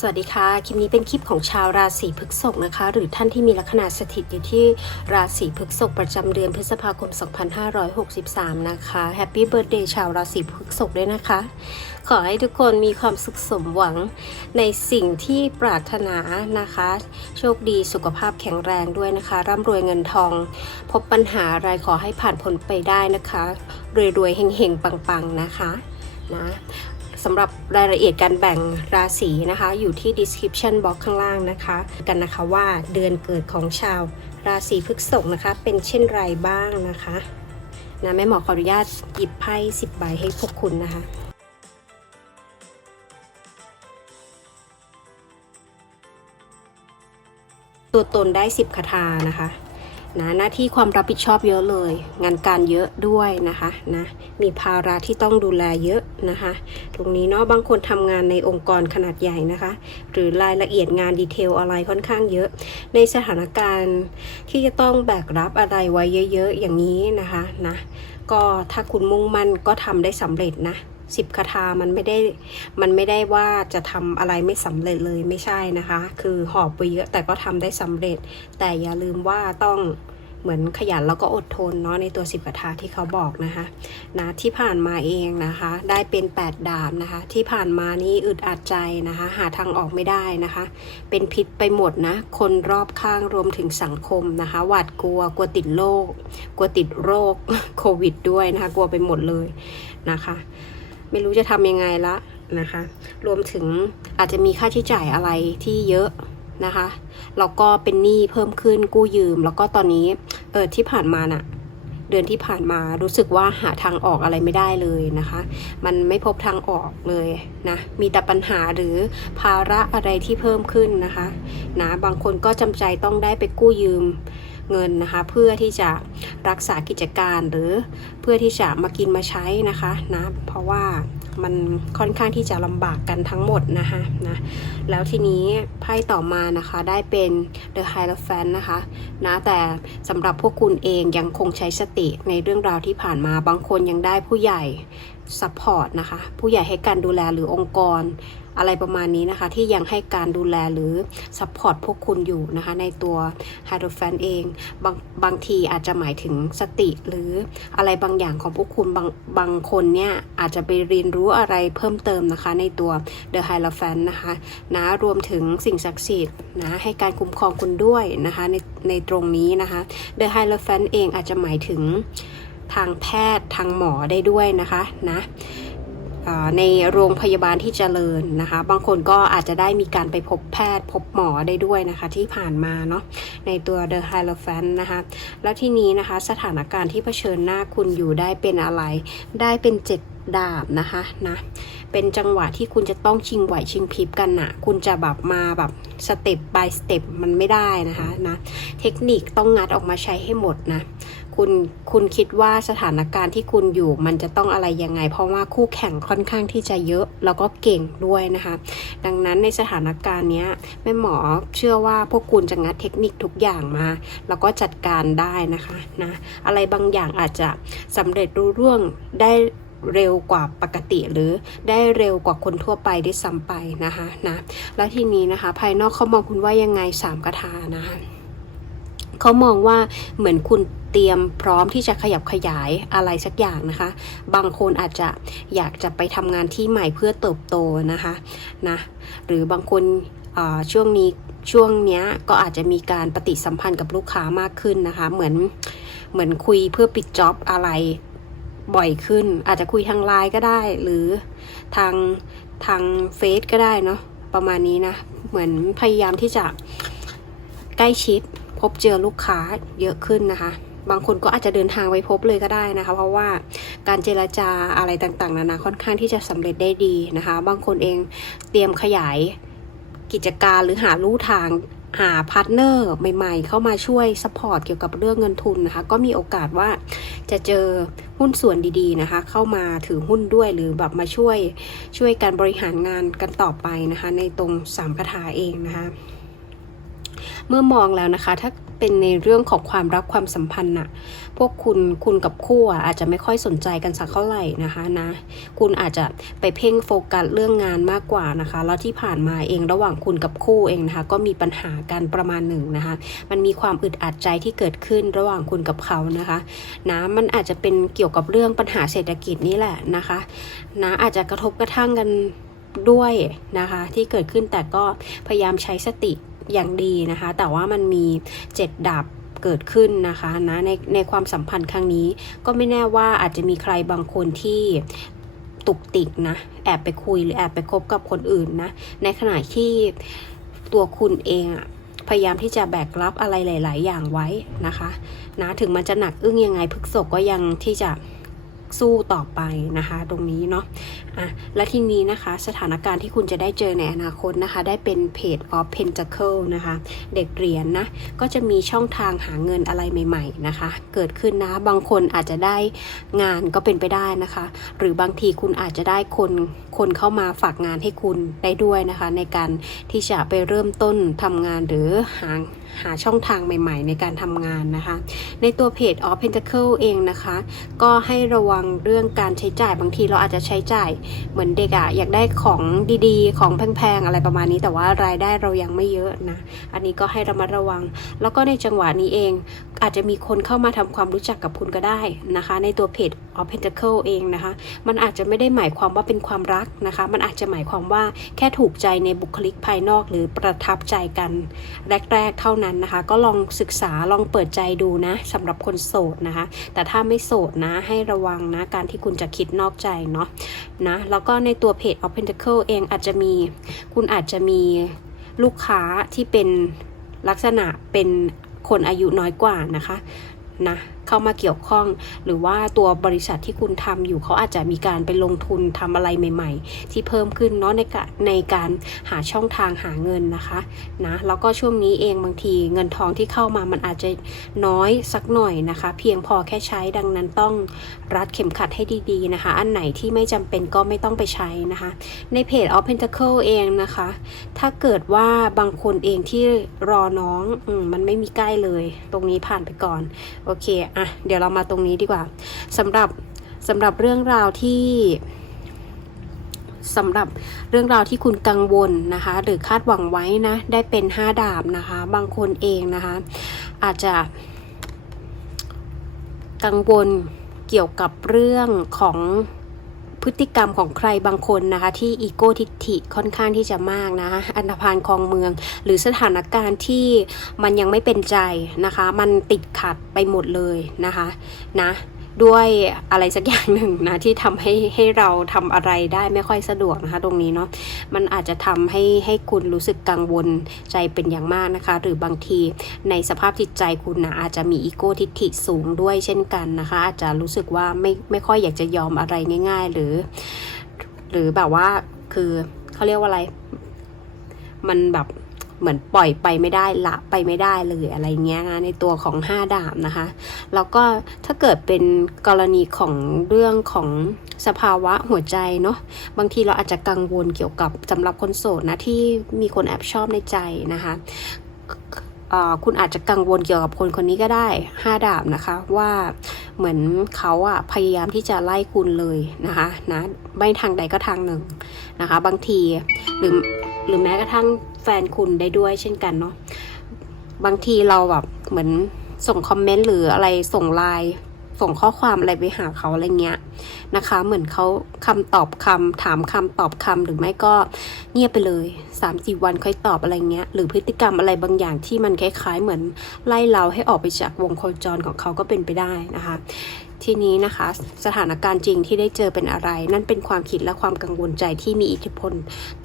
สวัสดีค่ะ คลิปนี้เป็นคลิปของชาวราศีพฤษภนะคะ หรือท่านที่มีลัคนาสถิตอยู่ที่ราศีพฤษภประจำเดือนพฤษภาคม 2563 นะคะแฮปปี้เบิร์ดเดย์ชาวราศีพฤษภด้วยนะคะ ขอให้ทุกคนมีความสุขสมหวังในสิ่งที่ปรารถนานะคะ โชคดีสุขภาพแข็งแรงด้วยนะคะ ร่ำรวยเงินทอง พบปัญหาอะไรขอให้ผ่านพ้นไปได้นะคะรวยๆเฮงๆปังๆนะคะนะ สำหรับรายละเอียดการแบ่งราศีนะคะ อยู่ที่ description box ข้างล่างนะคะ กันนะคะว่าเดือนเกิดของชาวราศีพฤษภนะคะ เป็นเช่นไรบ้างนะคะนะแม่หมอขออนุญาตหยิบไพ่10ใบให้พวกคุณนะคะตัวตนได้10คาถานะคะ นะหน้าที่ความรับผิดชอบเยอะเลย งานการเยอะด้วยนะคะนะมีภาระที่ต้องดูแลเยอะนะคะ ตรงนี้เนาะบางคนทำงานในองค์กรขนาดใหญ่นะคะ หรือรายละเอียดงานดีเทลอะไรค่อนข้างเยอะ ในสถานการณ์ที่จะต้องแบกรับอะไรไว้เยอะ ๆ อย่างนี้นะคะนะก็ถ้าคุณมุ่งมั่นก็ทำได้สำเร็จนะ สิบคาถามันไม่ได้มันไม่ได้ว่าจะทำอะไรไม่สำเร็จเลยไม่ใช่นะคะ คือหอบไปเยอะแต่ก็ทำได้สำเร็จ แต่อย่าลืมว่าต้องเหมือนขยันแล้วก็อดทนเนาะในตัวสิบคาถาที่เขาบอกนะคะนะที่ผ่านมาเองนะคะ ได้เป็น 8 ดาบนะคะ ที่ผ่านมานี่อึดอัดใจนะคะ หาทางออกไม่ได้นะคะ เป็นพิษไปหมดนะ คนรอบข้างรวมถึงสังคมนะคะ หวาดกลัวกลัวติดโรคกลัวติดโรคโควิดด้วยนะคะ กลัวไปหมดเลยนะคะ ไม่รู้จะทำยังไงละนะคะ รวมถึงอาจจะมีค่าใช้จ่ายอะไรที่เยอะนะคะแล้วก็เป็นหนี้เพิ่มขึ้นกู้ยืม แล้วก็ตอนนี้เออที่ผ่านมาน่ะ เดือนที่ผ่านมารู้สึกว่าหาทางออกอะไรไม่ได้เลยนะคะ มันไม่พบทางออกเลยนะมีแต่ปัญหาหรือภาระอะไรที่เพิ่มขึ้นนะคะนะบางคนก็จำใจต้องได้ไปกู้ยืม เงินนะคะ เพื่อที่จะรักษากิจการหรือเพื่อที่จะมากินมาใช้นะคะนะเพราะว่ามันค่อนข้างที่จะลำบากกันทั้งหมดนะคะนะแล้วทีนี้ไพ่ต่อมานะคะได้เป็น The Hierophant นะคะนะแต่สำหรับพวกคุณเองยังคงใช้สติในเรื่องราวที่ผ่านมาบางคนยังได้ผู้ใหญ่ซัพพอร์ตนะคะ ผู้ใหญ่ให้การดูแลหรือองค์กร อะไรประมาณนี้นะคะ ที่ยังให้การดูแลหรือซัพพอร์ตพวกคุณอยู่นะคะ ในตัวไฮโดรแฟนเองบางบางทีอาจจะหมายถึงสติหรืออะไรบางอย่างของพวกคุณบางบางคนเนี่ย อาจจะไปเรียนรู้อะไรเพิ่มเติมนะคะ ในตัว The h i e r o p h a n t นะคะนะรวมถึงสิ่งศักดิ์สิทธิ์นะให้การคุ้มครองคุณด้วยนะคะ ในในตรงนี้นะคะ The h i e r o p h a n t เองอาจจะหมายถึงทางแพทย์ทางหมอได้ด้วยนะคะนะ ในโรงพยาบาลที่เจริญนะคะ บางคนก็อาจจะได้มีการไปพบแพทย์พบหมอได้ด้วยนะคะที่ผ่านมาเนาะในตัว The h i e r o p h a n t นะคะแล้วที่นี้นะคะสถานการณ์ที่เผชิญหน้าคุณอยู่ได้เป็นอะไร ได้เป็นเจ็ดดาบนะคะนะเป็นจังหวะที่คุณจะต้องชิงไหวชิงพริบกันนะคุณจะแบบมาแบบสเต็ป by สเต็ปมันไม่ได้นะคะนะเทคนิคต้องงัดออกมาใช้ให้หมดนะ คุณคุณคิดว่าสถานการณ์ที่คุณอยู่มันจะต้องอะไรยังไง เพราะว่าคู่แข่งค่อนข้างที่จะเยอะแล้วก็เก่งด้วยนะคะ ดังนั้นในสถานการณ์นี้แม่หมอเชื่อว่าพวกคุณจะงัดเทคนิคทุกอย่างมา แล้วก็จัดการได้นะคะนะอะไรบางอย่างอาจจะสำเร็จรุ่ร่วงได้เร็วกว่าปกติหรือได้เร็วกว่าคนทั่วไปได้ซ้ำไปนะคะนะแล้วทีนี้นะคะ ภายนอกเขามองคุณว่ายังไงสามกถานะคะเขามองว่าเหมือนคุณ เตรียมพร้อมที่จะขยับขยายอะไรสักอย่างนะคะ บางคนอาจจะอยากจะไปทำงานที่ใหม่เพื่อเติบโตนะคะนะหรือบางคนช่วงนี้ช่วงเนี้ยก็อาจจะมีการปฏิสัมพันธ์กับลูกค้ามากขึ้นนะคะ เหมือนเหมือนคุยเพื่อปิดจ็อบอะไรบ่อยขึ้น อาจจะคุยทางไลน์ก็ได้ หรือทางทางเฟซก็ได้เนาะประมาณนี้นะ เหมือนพยายามที่จะใกล้ชิดพบเจอลูกค้าเยอะขึ้นนะคะ บางคนก็อาจจะเดินทางไปพบเลยก็ได้นะคะ เพราะว่าการเจรจาอะไรต่างๆนานาค่อนข้างที่จะสำเร็จได้ดีนะคะ บางคนเองเตรียมขยายกิจการหรือหาลู่ทางหาพาร์ทเนอร์ใหม่ๆ เข้ามาช่วยซัพพอร์ตเกี่ยวกับเรื่องเงินทุนนะคะ ก็มีโอกาสว่าจะเจอหุ้นส่วนดีๆนะคะ เข้ามาถือหุ้นด้วยหรือแบบมาช่วยช่วยการบริหารงานกันต่อไปนะคะ ในตรงสามคาถาเองนะคะ เมื่อมองแล้วนะคะ ถ้า เป็นในเรื่องของความรักความสัมพันธ์น่ะพวกคุณคุณกับคู่อะอาจจะไม่ค่อยสนใจกันสักเท่าไหร่นะคะนะ คุณอาจจะไปเพ่งโฟกัสเรื่องงานมากกว่านะคะ แล้วที่ผ่านมาเองระหว่างคุณกับคู่เองนะคะ ก็มีปัญหากันประมาณหนึ่งนะคะ มันมีความอึดอัดใจที่เกิดขึ้นระหว่างคุณกับเขานะคะนะมันอาจจะเป็นเกี่ยวกับเรื่องปัญหาเศรษฐกิจนี่แหละนะคะนะอาจจะกระทบกระทั่งกันด้วยนะคะที่เกิดขึ้นแต่ก็พยายามใช้สติ อย่างดีนะคะ แต่ว่ามันมีเจ็ดดับเกิดขึ้นนะคะนะในในความสัมพันธ์ครั้งนี้ ก็ไม่แน่ว่าอาจจะมีใครบางคนที่ตุกติกนะแอบไปคุยหรือแอบไปคบกับคนอื่นนะในขณะที่ตัวคุณเองอะพยายามที่จะแบกรับอะไรหลาย ๆ อย่างไว้นะคะนะถึงมันจะหนักอึ้งยังไงพฤกษกก็ยังที่จะ สู้ต่อไปนะคะตรงนี้เนาะอะและทีนี้นะคะสถานการณ์ที่คุณจะได้เจอในอนาคตนะคะ ได้เป็นเพจ of Pentacle นะคะ เด็กเหรียญนนะก็จะมีช่องทางหาเงินอะไรใหม่ ๆนะคะ เกิดขึ้นนะบางคนอาจจะได้งานก็เป็นไปได้นะคะ หรือบางทีคุณอาจจะได้คนคนเข้ามาฝากงานให้คุณได้ด้วยนะคะ ในการที่จะไปเริ่มต้นทำงานหรือหา หาช่องทางใหม่ๆ ในการทำงานนะคะ ในตัวเพจ of Pentacle เองนะคะ ก็ให้ระวังเรื่องการใช้จ่ายบางทีเราอาจจะใช้จ่ายเหมือนเด็กอะอยากได้ของดีๆ ของแพงๆ อะไรประมาณนี้ แต่ว่ารายได้เรายังไม่เยอะนะ อันนี้ก็ให้ระมัดระวัง แล้วก็ในจังหวะนี้เอง อาจจะมีคนเข้ามาทำความรู้จักกับคุณก็ได้นะคะ ในตัวเพจ of Pentacle เองนะคะ มันอาจจะไม่ได้หมายความว่าเป็นความรักนะคะ มันอาจจะหมายความว่าแค่ถูกใจในบุคลิกภายนอก หรือประทับใจกันแรก ๆ เท่านั้นนะคะ ก็ลองศึกษาลองเปิดใจดูนะสำหรับคนโสดนะคะ แต่ถ้าไม่โสดนะให้ระวังนะการที่คุณจะคิดนอกใจเนาะนะแล้วก็ในตัวเพจ o p e n t a c l e เองอาจจะมีคุณอาจจะมีลูกค้าที่เป็นลักษณะเป็นคนอายุน้อยกว่านะคะนะ เข้ามาเกี่ยวข้อง หรือว่าตัวบริษัทที่คุณทำอยู่เขาอาจจะมีการไปลงทุนทำอะไรใหม่ ๆ ที่เพิ่มขึ้นเนาะในการในการหาช่องทางหาเงินนะคะนะแล้วก็ช่วงนี้เองบางทีเงินทองที่เข้ามามันอาจจะน้อยสักหน่อยนะคะ เพียงพอแค่ใช้ดังนั้นต้องรัดเข็มขัดให้ดีๆนะคะ อันไหนที่ไม่จำเป็นก็ไม่ต้องไปใช้นะคะ ในเพจ of Pentacle เองนะคะ ถ้าเกิดว่าบางคนเองที่รอน้องอมมันไม่มีใกล้เลย ตรงนี้ผ่านไปก่อน โอเคอะเดี๋ยวเรามาตรงนี้ดีกว่าสำหรับสำหรับเรื่องราวที่สำหรับเรื่องราวที่คุณกังวลนะคะ หรือคาดหวังไว้นะ ได้เป็น 5 ดาบนะคะ บางคนเองนะคะ อาจจะ กังวลเกี่ยวกับเรื่องของ พฤติกรรมของใครบางคนนะคะ ที่อีโก้ทิฐิค่อนข้างที่จะมากนะคะอันธพาลคลองเมือง หรือสถานการณ์ที่มันยังไม่เป็นใจนะคะ มันติดขัดไปหมดเลยนะคะนะ ด้วยอะไรสักอย่างหนึ่งนะที่ทำให้ให้เราทำอะไรได้ไม่ค่อยสะดวกนะคะ ตรงนี้เนาะมันอาจจะทำให้ให้คุณรู้สึกกังวลใจเป็นอย่างมากนะคะ หรือบางทีในสภาพจิตใจคุณนะอาจจะมีอีโก้ทิฐิสูงด้วยเช่นกันนะคะ อาจจะรู้สึกว่าไม่ไม่ค่อยอยากจะยอมอะไรง่าย ๆ หรือ หรือแบบว่าคือเขาเรียกว่าอะไร มันแบบ เหมือนปล่อยไปไม่ได้ละไปไม่ได้เลยอะไรเงี้ยนะในตัวของ 5 ดาบนะคะแล้วก็ถ้าเกิดเป็นกรณีของเรื่องของสภาวะหัวใจเนาะบางทีเราอาจจะกังวลเกี่ยวกับสำหรับคนโสดนะที่มีคนแอบชอบในใจนะคะคุณอาจจะกังวลเกี่ยวกับคนคนนี้ก็ได้ 5 ดาบนะคะว่าเหมือนเขาอะพยายามที่จะไล่คุณเลยนะคะนะไม่ทางใดก็ทางหนึ่งนะคะ บางทีหรือหรือแม้กระทั่ง ฟนคุณได้ด้วยเช่นกันเนาะบางทีเราแบบเหมือนส่งคอมเมนต์หรืออะไรส่งไลน์ส่งข้อความอะไรไปหาเขาอะไรเงี้ยนะคะ เหมือนเขาคำตอบคำถามคำตอบคำหรือไม่ก็เงียบไปเลย3าสี่วันค่อยตอบอะไรเงี้ยหรือพฤติกรรมอะไรบางอย่างที่มันคล้ายๆ เหมือนไล่เราให้ออกไปจากวงโคจรของเขาก็เป็นไปได้นะคะ ทีนี้นะคะ สถานการณ์จริงที่ได้เจอเป็นอะไร นั่นเป็นความคิดและความกังวลใจที่มีอิทธิพล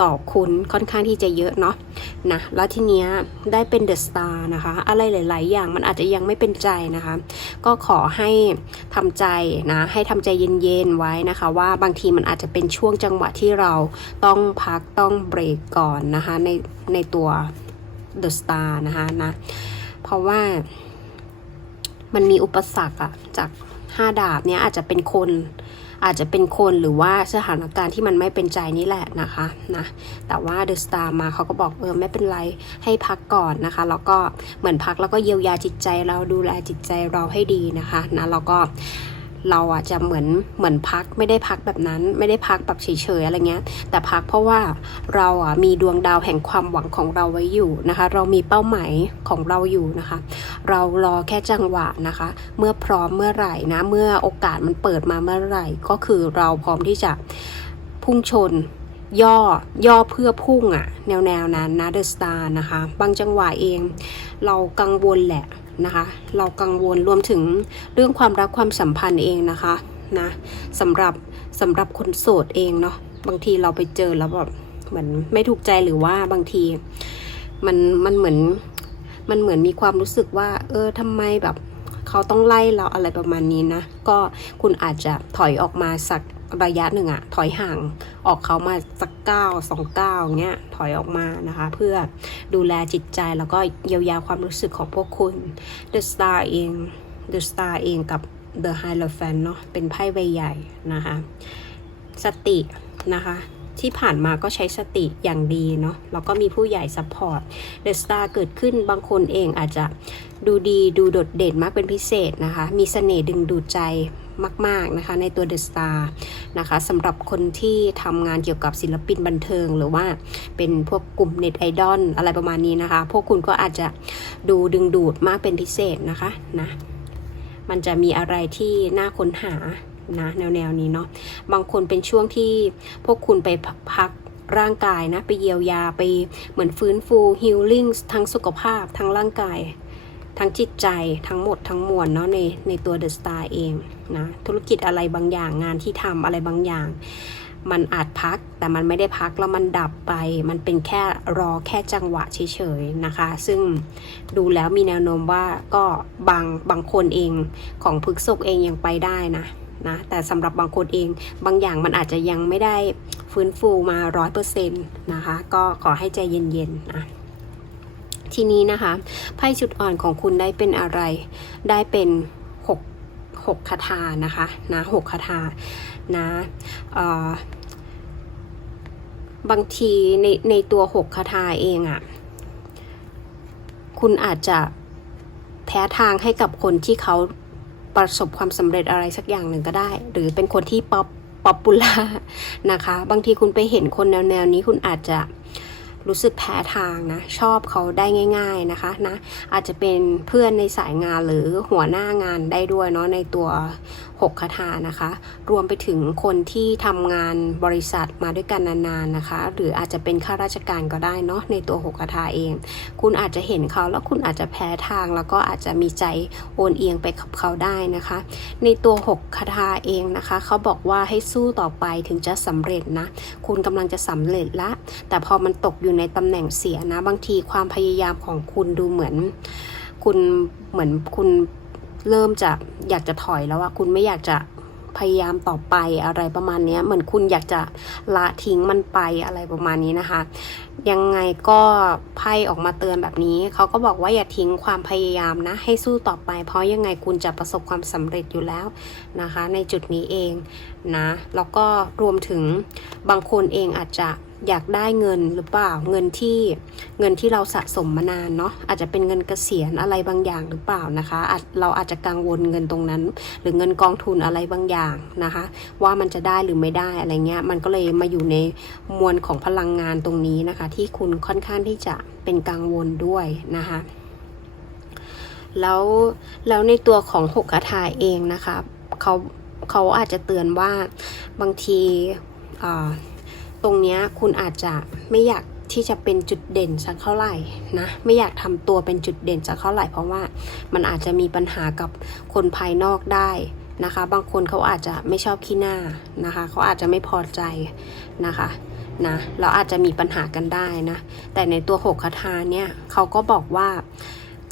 ต่อคุณค่อนข้างที่จะเยอะเนาะนะแล้วทีเนี้ยได้เป็นเดอะสตาร์นะคะ อะไรหลาย ๆ อย่างมันอาจจะยังไม่เป็นใจนะคะ ก็ขอให้ทำใจนะ ให้ทำใจเย็น ๆ ไว้นะคะ ว่าบางทีมันอาจจะเป็นช่วงจังหวะที่เราต้องพักต้องเบรกก่อนนะคะในในตัวเดอะสตาร์นะคะนะ เพราะว่ามันมีอุปสรรคอะจาก ห้าดาบเนี่ยอาจจะเป็นคน อาจจะเป็นคนหรือว่าสถานการณ์ที่มันไม่เป็นใจนี่แหละนะคะนะแต่ว่าเดอะสตาร์มาเขาก็บอกเออไม่เป็นไรให้พักก่อนนะคะ แล้วก็เหมือนพักแล้วก็เยียวยาจิตใจเราดูแลจิตใจเราให้ดีนะคะนะแล้วก็ เราอะจะเหมือนเหมือนพักไม่ได้พักแบบนั้น ไม่ได้พักแบบเฉยๆอะไรเงี้ย แต่พักเพราะว่าเราอะมีดวงดาวแห่งความหวังของเราไว้อยู่นะคะ เรามีเป้าหมายของเราอยู่นะคะ เรารอแค่จังหวะนะคะ เมื่อพร้อมเมื่อไหร่นะ เมื่อโอกาสมันเปิดมาเมื่อไหร่ ก็คือเราพร้อมที่จะพุ่งชนย่อย่อเพื่อพุ่งอะแนวแนวนั้นนะเดอะสตาร์นะคะ บางจังหวะเอง เรากังวลแหละ นะคะ เรากังวลรวมถึงเรื่องความรักความสัมพันธ์เองนะคะนะสำหรับสำหรับคนโสดเองเนาะบางทีเราไปเจอแล้วแบบเหมือนไม่ถูกใจหรือว่าบางที มันมันเหมือนมันเหมือนมีความรู้สึกว่า เออทำไมแบบ เขาต้องไล่เราอะไรประมาณนี้นะ ก็คุณอาจจะถอยออกมาสักระยะหนึ่งอะถอยห่างออกเขามาสักเก้าสองเก้าเงี้ยถอยออกมานะคะ เพื่อดูแลจิตใจแล้วก็เยียวยาความรู้สึกของพวกคุณ The Star เอง The Star เองกับ The Hierophant เนาะเป็นไพ่ใบใหญ่นะคะ สตินะคะ ที่ผ่านมาก็ใช้สติอย่างดีเนาะแล้วก็มีผู้ใหญ่ซัพพอร์ตเดอะสตาร์เกิดขึ้นบางคนเองอาจจะดูดีดูโดดเด่นมากเป็นพิเศษนะคะ มีเสน่ห์ดึงดูดใจมาก ๆ นะคะ ในตัวเดอะสตาร์นะคะสำหรับคนที่ทำงานเกี่ยวกับศิลปินบันเทิง หรือว่าเป็นพวกกลุ่มเน็ตไอดอลอะไรประมาณนี้นะคะ พวกคุณก็อาจจะดูดึงดูดมากเป็นพิเศษนะคะนะมันจะมีอะไรที่น่าค้นหา นะแนวแนวๆนี้เนาะบางคนเป็นช่วงที่พวกคุณไปพักร่างกายนะ ไปเยียวยาไปเหมือนฟื้นฟูฮิลลิ่งทั้งสุขภาพทั้งร่างกาย ทั้งจิตใจทั้งหมดทั้งมวลเนาะในในตัวเดอะสตาร์เองนะธุรกิจอะไรบางอย่างงานที่ทำอะไรบางอย่าง มันอาจพักแต่มันไม่ได้พักแล้วมันดับไป มันเป็นแค่รอแค่จังหวะเฉยๆนะคะ ซึ่งดูแล้วมีแนวโน้มว่าก็บางบางคนเองของพฤกษกเองยังไปได้นะ นะแต่สำหรับบางคนเองบางอย่างมันอาจจะยังไม่ได้ฟื้นฟูมาร้อยเปอร์เซ็นต์นะคะก็ขอให้ใจเย็นๆนะทีนี้นะคะไพ่จุดอ่อนของคุณได้เป็นอะไร ได้เป็นหกหกคาถานะคะนะหกคาถานะบางทีในในตัวหกคาถาเองอะ่ะคุณอาจจะแพ้ทางให้กับคนที่เขา ประสบความสำเร็จอะไรสักอย่างหนึ่งก็ได้ หรือเป็นคนที่ป๊อปป๊อปปูล่านะคะ บางทีคุณไปเห็นคนแนวแนวๆนี้คุณอาจจะรู้สึกแพ้ทางนะ ชอบเขาได้ง่าย ๆนะคะนะอาจจะเป็นเพื่อนในสายงานหรือหัวหน้างานได้ด้วยเนาะในตัว หกคาถานะคะ รวมไปถึงคนที่ทำงานบริษัทมาด้วยกันนานๆนะคะ หรืออาจจะเป็นข้าราชการก็ได้เนาะในตัวหกคาถาเอง คุณอาจจะเห็นเขาแล้วคุณอาจจะแพ้ทาง แล้วก็อาจจะมีใจโอนเอียงไปกับเขาได้นะคะ ในตัวหกคาถาเองนะคะ เขาบอกว่าให้สู้ต่อไปถึงจะสำเร็จนะ คุณกำลังจะสำเร็จละ แต่พอมันตกอยู่ในตำแหน่งเสียนะ บางทีความพยายามของคุณดูเหมือน คุณเหมือนคุณ เริ่มจะอยากจะถอยแล้วอะคุณไม่อยากจะพยายามต่อไปอะไรประมาณนี้เหมือนคุณอยากจะละทิ้งมันไปอะไรประมาณนี้นะคะ ยังไงก็ไพ่ออกมาเตือนแบบนี้เขาก็บอกว่าอย่าทิ้งความพยายามนะ ให้สู้ต่อไป เพราะยังไงคุณจะประสบความสำเร็จอยู่แล้วนะคะ ในจุดนี้เองนะแล้วก็รวมถึงบางคนเองอาจจะอยากได้เงินหรือเปล่าเงินที่เงินที่เราสะสมมานานเนาะอาจจะเป็นเงินเกษียณอะไรบางอย่างหรือเปล่านะคะอาจเราอาจจะกังวลเงินตรงนั้น หรือเงินกองทุนอะไรบางอย่างนะคะ ว่ามันจะได้หรือไม่ได้อะไรเงี้ยมันก็เลยมาอยู่ในมวลของพลังงานตรงนี้นะคะ ที่คุณค่อนข้างที่จะเป็นกังวลด้วยนะคะแล้วแล้วในตัวของหกคาถาเองนะคะเขา เขาอาจจะเตือนว่าบางทีตรงเนี้ยคุณอาจจะไม่อยากที่จะเป็นจุดเด่นสักเท่าไหร่นะไม่อยากทำตัวเป็นจุดเด่นสักเท่าไหร่เพราะว่ามันอาจจะมีปัญหากับคนภายนอกได้นะคะ บางคนเขาอาจจะไม่ชอบขี้หน้านะคะเขาอาจจะไม่พอใจนะคะนะเราอาจจะมีปัญหากันได้นะแต่ในตัวหกคาถาเนี่ยเขาก็บอกว่า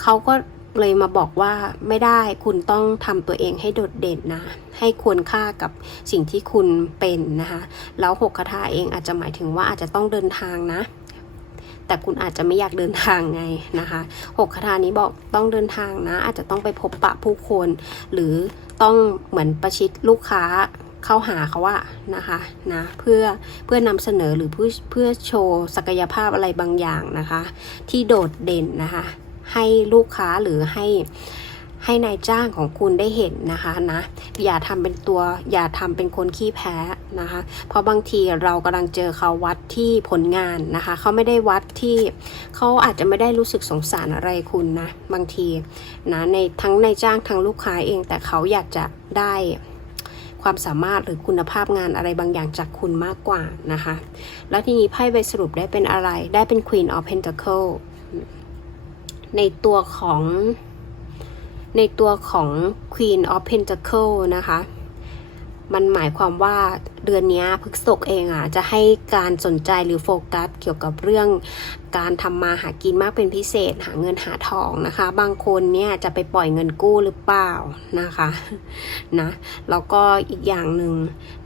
เขาก็ เลยมาบอกว่าไม่ได้คุณต้องทำตัวเองให้โดดเด่นนะ ให้ควรค่ากับสิ่งที่คุณเป็นนะคะ แล้วหกคาถาเองอาจจะหมายถึงว่าอาจจะต้องเดินทางนะ แต่คุณอาจจะไม่อยากเดินทางไงนะคะหกคาถานี้บอกต้องเดินทางนะ อาจจะต้องไปพบปะผู้คน หรือต้องเหมือนประชิดลูกค้าเข้าหาเขาว่านะคะนะเพื่อเพื่อนำเสนอหรือเพื่อเพื่อโชว์ศักยภาพอะไรบางอย่างนะคะ ที่โดดเด่นนะคะ ให้ลูกค้าหรือให้ให้นายจ้างของคุณได้เห็นนะคะนะอย่าทำเป็นตัวอย่าทำเป็นคนขี้แพ้นะคะ เพราะบางทีเรากำลังเจอเขาวัดที่ผลงานนะคะเขาไม่ได้วัดที่เขาอาจจะไม่ได้รู้สึกสงสารอะไรคุณนะบางทีนะในทั้งนายจ้างทั้งลูกค้าเองแต่เขาอยากจะได้ความสามารถหรือคุณภาพงานอะไรบางอย่างจากคุณมากกว่านะคะ แล้วทีนี้ไพ่ใบสรุปได้เป็นอะไรได้เป็น Queen of Pentacle ในตัวของในตัวของ Queen of Pentacle นะคะ มันหมายความว่าเดือนนี้พฤกษกเองอะจะให้การสนใจหรือโฟกัสเกี่ยวกับเรื่องการทำมาหากินมากเป็นพิเศษ หาเงินหาทองนะคะ บางคนเนี่ยจะไปปล่อยเงินกู้หรือเปล่านะคะนะแล้วก็อีกอย่างหนึ่ง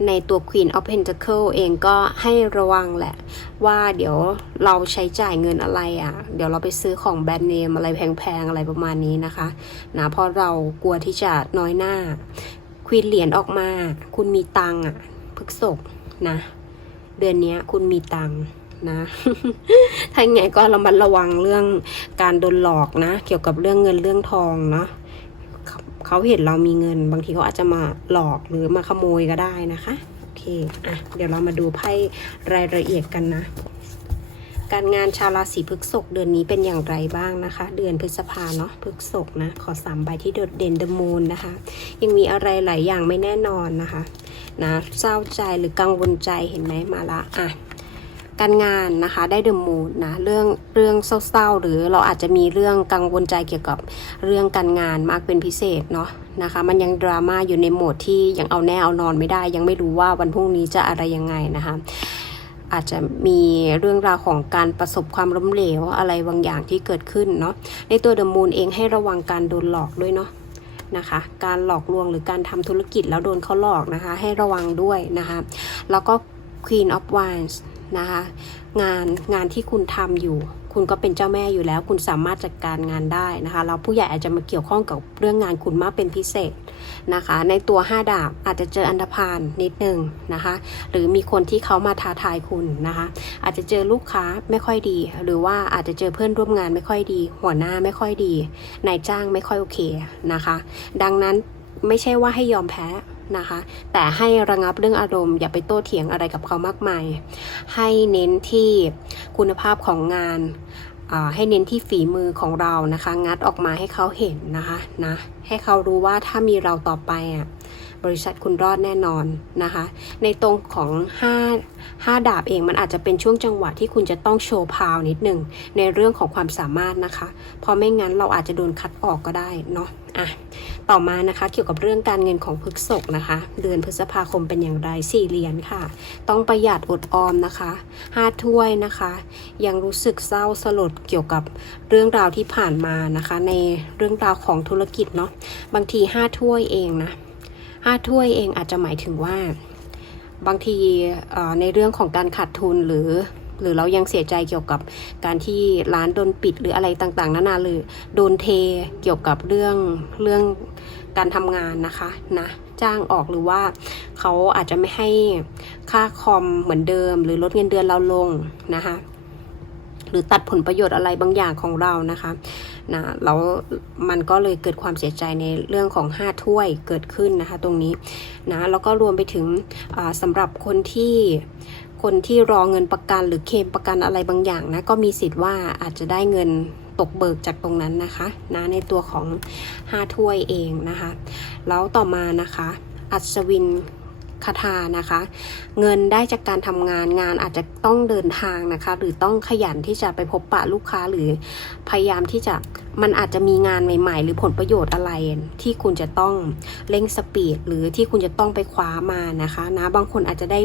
ในตัว Queen of Pentacle เองก็ให้ระวังแหละ ว่าเดี๋ยวเราใช้จ่ายเงินอะไรอะ เดี๋ยวเราไปซื้อของแบรนด์เนมอะไรแพงๆอะไรประมาณนี้นะคะนะเพราะเรากลัวที่จะน้อยหน้า วีนเหรียญออกมา คุณมีตังอะพฤกษกนะ เดือนนี้คุณมีตังนะถ้าไงก็เรามันระวังเรื่องการโดนหลอกนะ เกี่ยวกับเรื่องเงินเรื่องทองเนาะเขาเห็นเรามีเงิน บางทีเขาอาจจะมาหลอกหรือมาขโมยก็ได้นะคะ โอเค อะ เดี๋ยวเรามาดูไพ่รายละเอียดกันนะ การงานชาวราศีพฤษภเดือนนี้เป็นอย่างไรบ้างนะคะ เดือนพฤษภาเนาะพฤษภนะ ขอสามใบที่โดดเด่นเดมูนนะคะ ยังมีอะไรหลายอย่างไม่แน่นอนนะคะนะเศร้าใจหรือกังวลใจเห็นไหมมาละอะการงานนะคะได้เดมูนนะเรื่องเรื่องเศร้าๆ หรือเราอาจจะมีเรื่องกังวลใจเกี่ยวกับเรื่องการงานมากเป็นพิเศษเนาะนะคะ มันยังดราม่าอยู่ในโหมดที่ยังเอาแน่เอานอนไม่ได้ ยังไม่รู้ว่าวันพรุ่งนี้จะอะไรยังไงนะคะ อาจจะมีเรื่องราวของการประสบความล้มเหลวอะไรบางอย่างที่เกิดขึ้นเนาะในตัวเดอะมูนเองให้ระวังการโดนหลอกด้วยเนาะนะคะการหลอกลวงหรือการทำธุรกิจแล้วโดนเขาหลอกนะคะ ให้ระวังด้วยนะคะแล้วก็ Queen of Wands นะคะงานงานที่คุณทำอยู่ คุณก็เป็นเจ้าแม่อยู่แล้ว คุณสามารถจัดการงานได้นะคะแล้วผู้ใหญ่อาจจะมาเกี่ยวข้องกับเรื่องงานคุณมากเป็นพิเศษนะคะ ในตัว 5 ดาบอาจจะเจออันธพาลนิดนึงนะคะ หรือมีคนที่เขามาท้าทายคุณนะคะ อาจจะเจอลูกค้าไม่ค่อยดี หรือว่าอาจจะเจอเพื่อนร่วมงานไม่ค่อยดี หัวหน้าไม่ค่อยดีนายจ้างไม่ค่อยโอเคนะคะ ดังนั้นไม่ใช่ว่าให้ยอมแพ้ นะคะ แต่ให้ระงับเรื่องอารมณ์อย่าไปโต้เถียงอะไรกับเขามากมาย ให้เน้นที่คุณภาพของงานให้เน้นที่ฝีมือของเรานะคะ งัดออกมาให้เขาเห็นนะคะนะให้เขารู้ว่าถ้ามีเราต่อไปอะบริษัทคุณรอดแน่นอนนะคะ ในตรงของ 5 5 ดาบเองมันอาจจะเป็นช่วงจังหวะที่คุณจะต้องโชว์พาวนิดหนึ่งในเรื่องของความสามารถนะคะ เพราะไม่งั้นเราอาจจะโดนคัดออกก็ได้เนาะ อะต่อมานะคะเกี่ยวกับเรื่องการเงินของพฤกษกนะคะ เดือนพฤษภาคมเป็นอย่างไรสี่เหรียญค่ะ ต้องประหยัดอดออมนะคะห้าถ้วยนะคะ ยังรู้สึกเศร้าสลดเกี่ยวกับเรื่องราวที่ผ่านมานะคะ ในเรื่องราวของธุรกิจเนาะบางทีห้าถ้วยเองนะห้าถ้วยเองอาจจะหมายถึงว่า บางทีในเรื่องของการขาดทุนหรือ หรือเรายังเสียใจเกี่ยวกับการที่ร้านโดนปิดหรืออะไรต่างๆนานาหรือโดนเทเกี่ยวกับเรื่องเรื่องการทำงานนะคะนะจ้างออกหรือว่าเขาอาจจะไม่ให้ค่าคอมเหมือนเดิม หรือลดเงินเดือนเราลงนะคะหรือตัดผลประโยชน์อะไรบางอย่างของเรานะคะนะแล้วมันก็เลยเกิดความเสียใจในเรื่องของ 5 ถ้วยเกิดขึ้นนะคะ ตรงนี้นะแล้วก็รวมไปถึงสำหรับคนที่ คนที่รอเงินประกันหรือเคมประกันอะไรบางอย่างนะก็มีสิทธิ์ว่าอาจจะได้เงินตกเบิกจากตรงนั้นนะคะนะในตัวของ5ถ้วยเองนะคะ แล้วต่อมานะคะ อัศวิน คาถานะคะ เงินได้จากการทำงานงานอาจจะต้องเดินทางนะคะ หรือต้องขยันที่จะไปพบปะลูกค้าหรือพยายามที่จะมันอาจจะมีงานใหม่ ๆ หรือผลประโยชน์อะไรที่คุณจะต้องเร่งสปีดหรือที่คุณจะต้องไปคว้ามานะคะนะบางคนอาจจะได้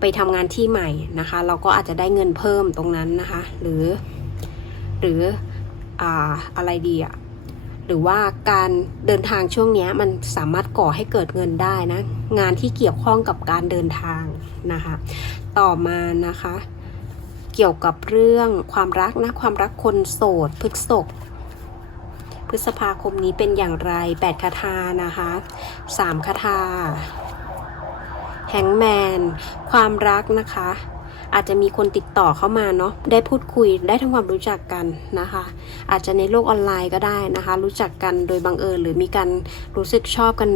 ไปทำงานที่ใหม่นะคะ เราก็อาจจะได้เงินเพิ่มตรงนั้นนะคะ หรือ หรืออ่าอะไรดีอะ หรือว่าการเดินทางช่วงนี้มันสามารถก่อให้เกิดเงินได้นะ งานที่เกี่ยวข้องกับการเดินทางนะคะ ต่อมานะคะ เกี่ยวกับเรื่องความรักนะความรักคนโสดพฤกษกพฤษภาคมนี้เป็นอย่างไร 8 คาถานะคะ 3 คาถาแฮงแมน ความรักนะคะ อาจจะมีคนติดต่อเข้ามาเนาะได้พูดคุยได้ทำความรู้จักกันนะคะ อาจจะในโลกออนไลน์ก็ได้นะคะ รู้จักกันโดยบังเอิญหรือมีการรู้สึกชอบกัน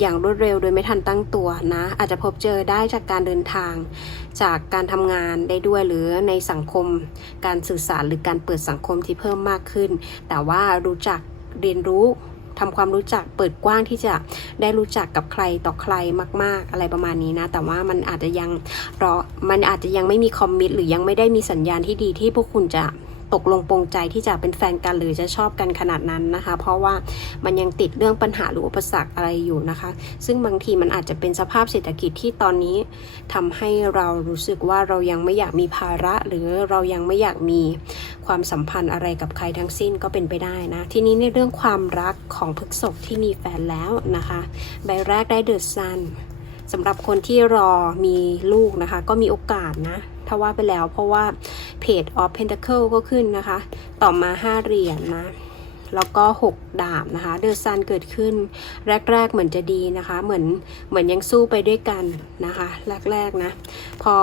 อย่างรวดเร็วโดยไม่ทันตั้งตัวนะ อาจจะพบเจอได้จากการเดินทาง จากการทำงานได้ด้วยหรือในสังคม การสื่อสารหรือการเปิดสังคมที่เพิ่มมากขึ้น แต่ว่ารู้จักเรียนรู้ ทำความรู้จักเปิดกว้างที่จะได้รู้จักกับใครต่อใครมาก ๆ อะไรประมาณนี้นะ แต่ว่ามันอาจจะยังรอมันอาจจะยังไม่มีคอมมิตหรือยังไม่ได้มีสัญญาณที่ดีที่พวกคุณจะ ตกลงปรงใจที่จะเป็นแฟนกันหรือจะชอบกันขนาดนั้นนะคะ เพราะว่ามันยังติดเรื่องปัญหาหรืออุปสรรคอะไรอยู่นะคะ ซึ่งบางทีมันอาจจะเป็นสภาพเศรษฐกิจที่ตอนนี้ทำให้เรารู้สึกว่าเรายังไม่อยากมีภาระ หรือเรายังไม่อยากมีความสัมพันธ์อะไรกับใครทั้งสิ้นก็เป็นไปได้นะทีนี้ในเรื่องความรักของพฤกษกที่มีแฟนแล้วนะคะใบแรกได้เดือะซันสำหรับคนที่รอมีลูกนะคะ ก็มีโอกาสนะ ถ้าว่าไปแล้ว เพราะว่าเพจ of Pentacle ก็ขึ้นนะคะ ต่อมา 5 เหรียญนนะแล้วก็ 6 ดาบนะคะเดอะซันเกิดขึ้น แรก ๆ เหมือนจะดีนะคะ เหมือนเหมือนยังสู้ไปด้วยกันนะคะ แรก ๆ นะ พอ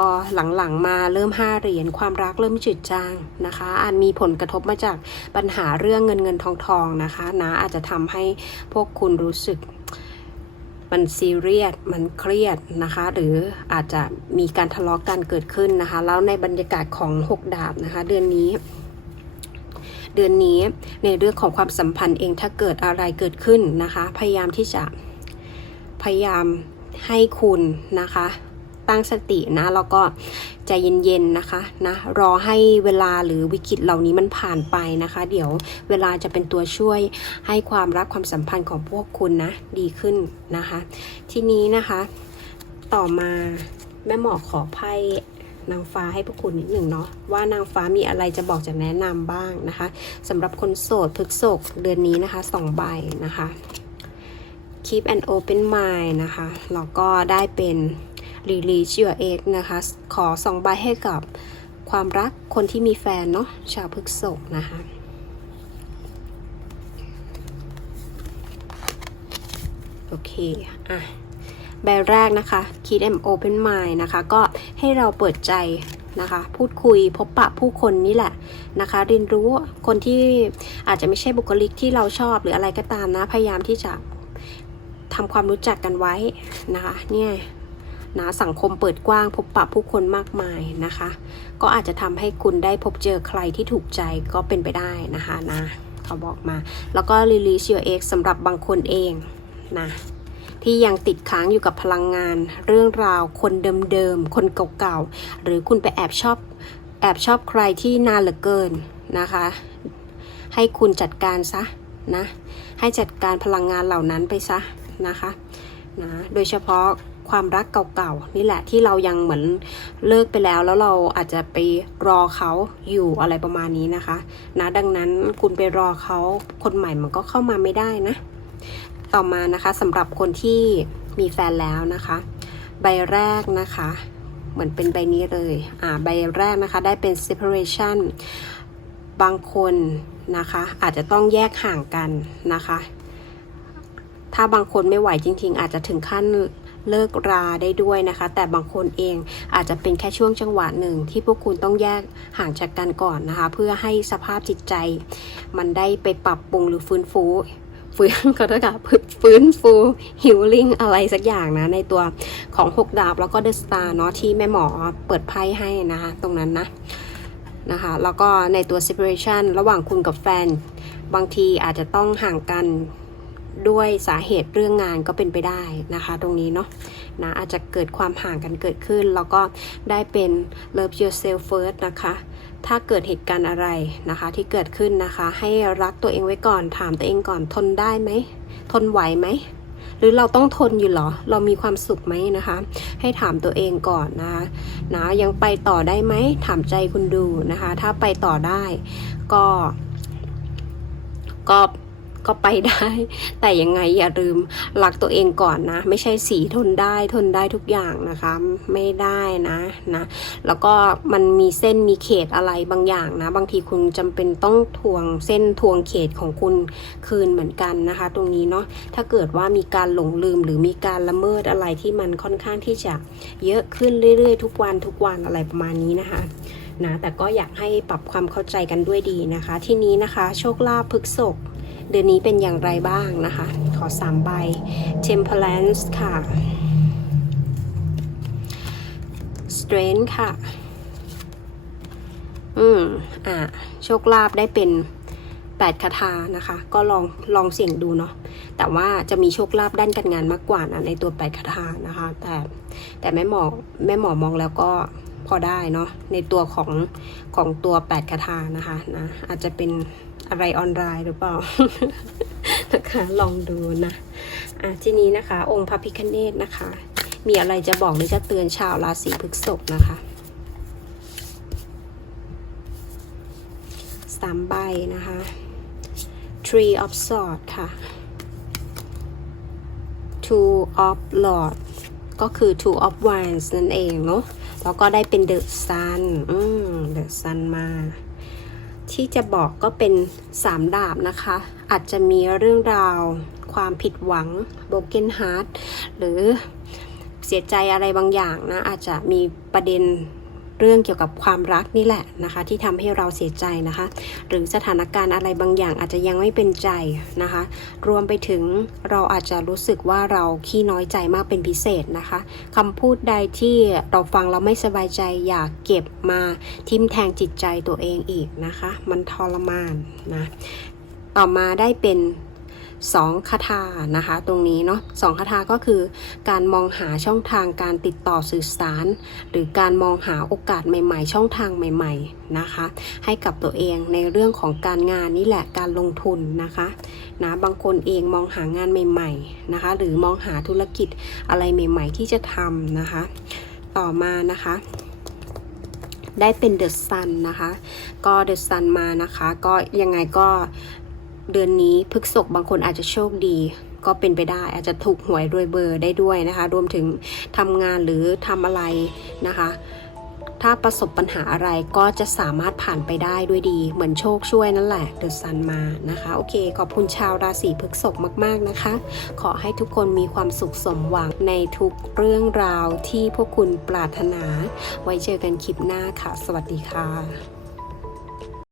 หลังๆมาเริ่ม 5 เหรียญความรักเริ่มจืดจางนะคะอาจมีผลกระทบมาจากปัญหาเรื่องเงินเงินทองทองนะคะนะอาจจะทำให้พวกคุณรู้สึก มันซีเรียส มันเครียดนะคะ หรืออาจจะมีการทะเลาะกันเกิดขึ้นนะคะ แล้วในบรรยากาศของ 6 ดาบนะคะ เดือนนี้ เดือนนี้ในเรื่องของความสัมพันธ์เองถ้าเกิดอะไรเกิดขึ้นนะคะ พยายามที่จะพยายามให้คุณนะคะ ตั้งสตินะแล้วก็ใจเย็นๆนะคะนะรอให้เวลาหรือวิกฤตเหล่านี้มันผ่านไปนะคะ เดี๋ยวเวลาจะเป็นตัวช่วยให้ความรักความสัมพันธ์ของพวกคุณนะดีขึ้นนะคะ ทีนี้นะคะต่อมาแม่หมอขอไพ่นางฟ้าให้พวกคุณนิดหนึ่งเนาะว่านางฟ้ามีอะไรจะบอกจะแนะนำบ้างนะคะสำหรับคนโสดพฤกษกเดือนนี้นะคะสองใบนะคะ keep an open mind นะคะแล้วก็ได้เป็น release your egg นะคะ ขอสองใบให้กับความรักคนที่มีแฟนเนาะชาวพฤกษกนะคะโอเค อะ ใบแรกนะคะ Keep an open mind นะคะ ก็ให้เราเปิดใจนะคะ พูดคุยพบปะผู้คนนี่แหละนะคะ เรียนรู้คนที่อาจจะไม่ใช่บุคลิกที่เราชอบหรืออะไรก็ตามนะ พยายามที่จะทำความรู้จักกันไว้นะคะ เนี่ย นะสังคมเปิดกว้างพบปะผู้คนมากมายนะคะ ก็อาจจะทำให้คุณได้พบเจอใครที่ถูกใจก็เป็นไปได้นะคะนะเขาบอกมา แล้วก็ release your ex สำหรับบางคนเองนะที่ยังติดค้างอยู่กับพลังงาน เรื่องราวคนเดิมๆ คนเก่าๆ หรือคุณไปแอบชอบแอบชอบใครที่นานเหลือเกินนะคะ ให้คุณจัดการซะนะ ให้จัดการพลังงานเหล่านั้นไปซะนะคะนะโดยเฉพาะ ความรักเก่าๆนี่แหละที่เรายังเหมือนเลิกไปแล้ว แล้วเราอาจจะไปรอเขาอยู่อะไรประมาณนี้นะคะนะดังนั้นคุณไปรอเขาคนใหม่มันก็เข้ามาไม่ได้นะ ต่อมานะคะสำหรับคนที่มีแฟนแล้วนะคะ ใบแรกนะคะ เหมือนเป็นใบนี้เลยอ่าใบแรกนะคะได้เป็น separation บางคนนะคะอาจจะต้องแยกห่างกันนะคะ ถ้าบางคนไม่ไหวจริง ๆ อาจจะถึงขั้น เลิกราได้ด้วยนะคะ แต่บางคนเองอาจจะเป็นแค่ช่วงจังหวะหนึ่งที่พวกคุณต้องแยกห่างจากกันก่อนนะคะ เพื่อให้สภาพจิตใจ มันได้ไปปรับปรุงหรือฟื้นฟูฟื้นก็ได้ค่ะฟื้นฟูฮิลลิ่งอะไรสักอย่างนะ ในตัวของ6ดาบแล้วก็เดอะสตาร์เนาะที่แม่หมอเปิดไพ่ให้นะคะ ตรงนั้นนะนะคะ แล้วก็ในตัว separation ระหว่างคุณกับแฟน บางทีอาจจะต้องห่างกัน ด้วยสาเหตุเรื่องงานก็เป็นไปได้นะคะ ตรงนี้เนาะนะอาจจะเกิดความห่างกันเกิดขึ้น แล้วก็ได้เป็น love yourself first นะคะถ้าเกิดเหตุการณ์อะไรนะคะที่เกิดขึ้นนะคะ ให้รักตัวเองไว้ก่อนถามตัวเองก่อนทนได้ไหม ทนไหวไหม หรือเราต้องทนอยู่เหรอ เรามีความสุขไหมนะคะ ให้ถามตัวเองก่อนนะคะนะยังไปต่อได้ไหม ถามใจคุณดูนะคะ ถ้าไปต่อได้ก็ก็ ก็ไปได้ แต่ยังไงอย่าลืมรักตัวเองก่อนนะ ไม่ใช่สีทนได้ทนได้ทุกอย่างนะคะ ไม่ได้นะนะ แล้วก็มันมีเส้นมีเขตอะไรบางอย่างนะ บางทีคุณจำเป็นต้องทวงเส้นทวงเขตของคุณคืนเหมือนกันนะคะ ตรงนี้เนาะถ้าเกิดว่ามีการหลงลืมหรือมีการละเมิดอะไรที่มันค่อนข้างที่จะเยอะขึ้นเรื่อยๆ ทุกวันทุกวันอะไรประมาณนี้นะคะนะแต่ก็อยากให้ปรับความเข้าใจกันด้วยดีนะคะ ที่นี้นะคะ โชคลาภพฤกษก เดือนนี้เป็นอย่างไรบ้างนะคะ ขอสามใบ Temperance ค่ะ Strength ค่ะ อืม อ่า โชคลาภได้เป็น8คาถานะคะ ก็ลองลองเสี่ยงดูเนาะแต่ว่าจะมีโชคลาภด้านการงานมากกว่านะในตัว8คาถานะคะ แต่แต่แม่หมอแม่หมอมองแล้วก็พอได้เนาะในตัวของของตัว8คาถานะคะนะอาจจะเป็น อะไรออนไลน์หรือเปล่านะคะลองดูนะอะทีนี้นะคะ องค์พระพิคเนตนะคะ มีอะไรจะบอกหรือจะเตือนชาวราศีพฤษภนะคะสามใบนะคะ Tree of Swords ค่ะ Two of Lord ก็คือ Two of Wands นั่นเองเนาะแล้วก็ได้เป็น The Sun อืม The Sun มา ที่จะบอกก็เป็นสามดาบนะคะ อาจจะมีเรื่องราว ความผิดหวัง broken heart หรือเสียใจอะไรบางอย่างนะ อาจจะมีประเด็น เรื่องเกี่ยวกับความรักนี่แหละนะคะ ที่ทำให้เราเสียใจนะคะ หรือสถานการณ์อะไรบางอย่างอาจจะยังไม่เป็นใจนะคะ รวมไปถึงเราอาจจะรู้สึกว่าเราขี้น้อยใจมากเป็นพิเศษนะคะคำพูดใดที่เราฟังเราไม่สบายใจอย่าเก็บมาทิมแทงจิตใจตัวเองอีกนะคะ มันทรมานนะต่อมาได้เป็น สองคาถานะคะ ตรงนี้เนาะสองคาถาก็คือ การมองหาช่องทางการติดต่อสื่อสาร หรือการมองหาโอกาสใหม่ ๆ ช่องทางใหม่ ๆนะคะ ให้กับตัวเองในเรื่องของการงานนี่แหละการลงทุนนะคะนะบางคนเองมองหางานใหม่ๆนะคะ หรือมองหาธุรกิจอะไรใหม่ ๆ ที่จะทำนะคะ ต่อมานะคะได้เป็นเดอะซันนะคะ ก็เดอะซันมานะคะ ก็ยังไงก็ เดือนนี้พฤกษกบางคนอาจจะโชคดี ก็เป็นไปได้ อาจจะถูกหวยรวยเบอร์ได้ด้วยนะคะ รวมถึงทำงานหรือทำอะไรนะคะ ถ้าประสบปัญหาอะไรก็จะสามารถผ่านไปได้ด้วยดี เหมือนโชคช่วยนั่นแหละเดอะซันมานะคะ โอเค ขอบคุณชาวราศีพฤกษภมาก ๆนะคะ ขอให้ทุกคนมีความสุขสมหวังในทุกเรื่องราวที่พวกคุณปรารถนา ไว้เจอกันคลิปหน้าค่ะ สวัสดีค่ะ